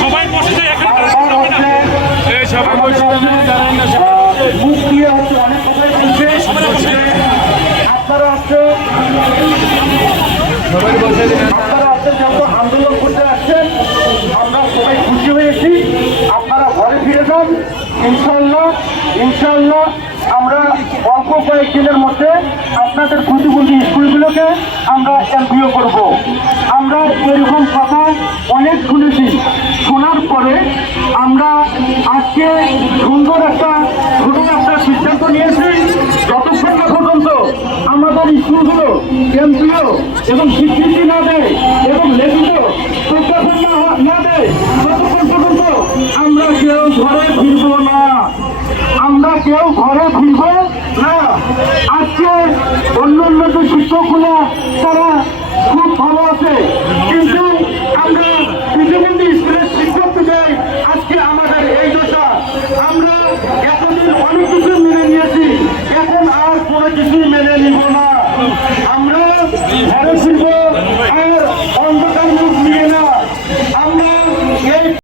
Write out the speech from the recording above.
সবাই বসে এখানে মুখ দিয়ে হচ্ছে অনেক কথাই বলছে। আপনারা হচ্ছে আপনারা হচ্ছে যত আন্দোলন করতে আসছেন আমরা সবাই খুশি হয়েছি। আপনারা ঘরে ফিরে যান। ইনশাল্লাহ ইনশাল্লাহ আমরা অল্প কয়েকদিনের মধ্যে আপনাদের প্রতিবন্ধী স্কুলগুলোকে আমরা এমপিও করব। আমরা এরকম কথা অনেক শুনেছি। শোনার পরে আমরা আজকে সুন্দর একটা ছোট একটা সিদ্ধান্ত নিয়েছি। যতক্ষণ না পর্যন্ত আমাদের স্কুলগুলো এমপিও এবং স্বীকৃতি না দেয় এবং লিখিত প্রজ্ঞাপন না দেয়, ততক্ষণ পর্যন্ত আমরা কেউ ঘরে ফিরব না। আমরা কেউ ঘরে ফিরব না। আজকে অন্য অন্য যে শিক্ষকগুলো, তারা খুব ভালো আছে। কিন্তু আমরা প্রতিবন্ধী স্কুলের শিক্ষকদের আজকে আমাদের এই দশা। আমরা এতদিন অনেক কিছু মেনে নিয়েছি, এখন আর কোনো কিছু মেনে নিব না। আমরা ঘরে ফিরবো